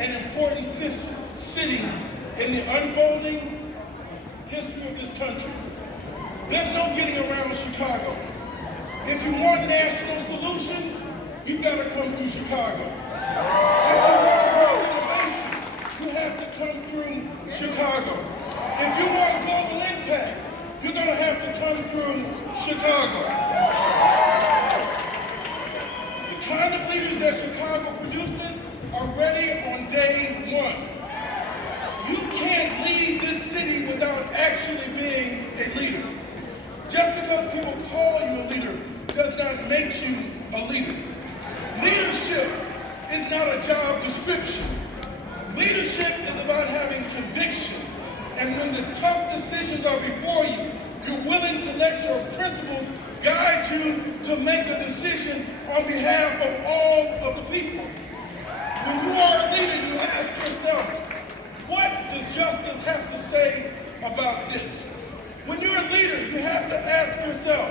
and important city in the unfolding history of this country. There's no getting around Chicago. If you want national solutions, you've got to come through Chicago. If you want real innovation, you have to come through Chicago. If you want global impact, you're going to have to come through Chicago. The kind of leaders that Chicago produces are ready on day one. You can't lead this city without actually being a leader. Just because people call you a leader does not make you a leader. Leadership is not a job description. Leadership is about having conviction. And when the tough decisions are before you, you're willing to let your principles guide you to make a decision on behalf of all of the people. When you are a leader, you ask yourself, what does justice have to say about this? When you're a leader, you have to ask yourself,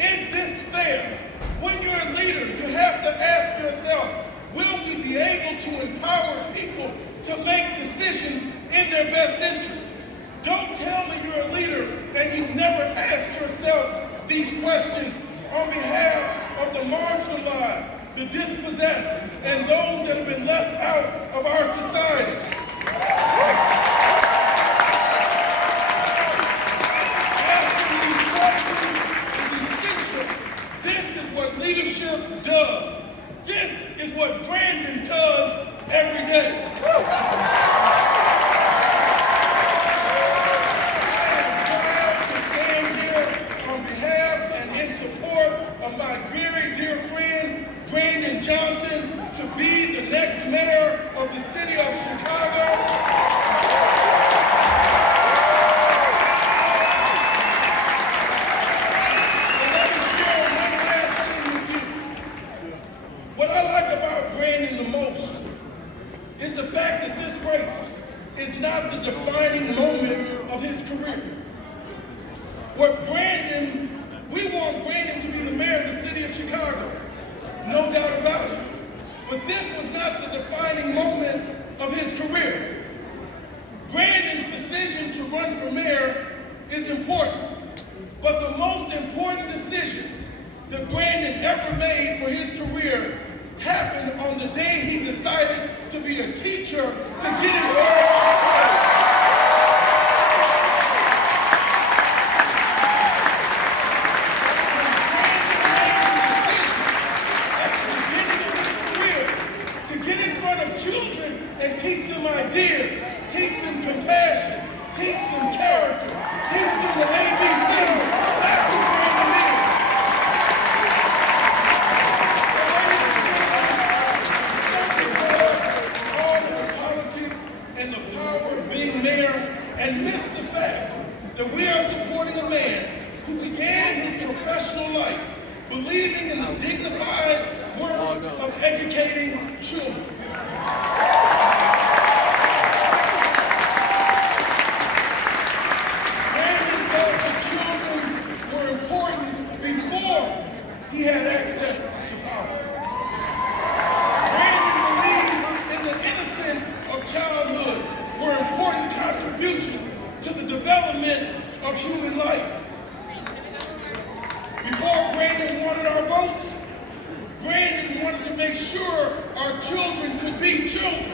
is this fair? When you're a leader, you have to ask yourself, will we be able to empower people to make decisions in their best interest? Don't tell me you're a leader and you've never asked yourself these questions on behalf of the marginalized, the dispossessed, and those that have been left out of our society. Asking these questions is essential. This is what leadership does. This is what Brandon does every day. Brandon Johnson to be the next mayor of the city of Chicago. And let me share one last thing with you. What I like about Brandon the most is the fact that this race is not the defining moment of his career. We want Brandon to be the mayor of the city of Chicago. No doubt about it. But this was not the defining moment of his career. Brandon's decision to run for mayor is important. But the most important decision that Brandon ever made for his career happened on the day he decided to be a teacher to get involved. And teach them ideas, teach them compassion, teach them character, teach them the ABC. That's what Brandon is. All of the politics and the power of being mayor and miss the fact that we are supporting a man who began his professional life believing in the dignified work of educating children. He had access to power. Brandon believed in the innocence of childhood were important contributions to the development of human life. Before Brandon wanted our votes, Brandon wanted to make sure our children could be children.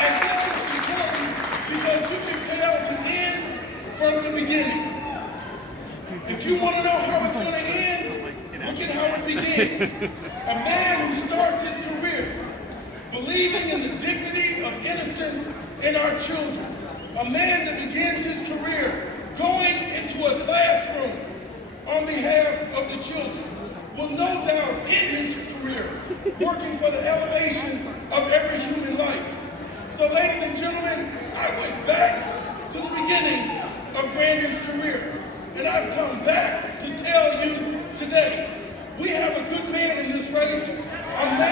And this is important because you can tell the end from the beginning. If you want to know how it's going to end, look at how it begins. A man who starts his career believing in the dignity of innocence in our children. A man that begins his career going into a classroom on behalf of the children will no doubt end his career working for the elevation of every human life. So ladies and gentlemen, I went back to the beginning of Brandon's career. And I've come back to tell you today, we have a good man in this race, a man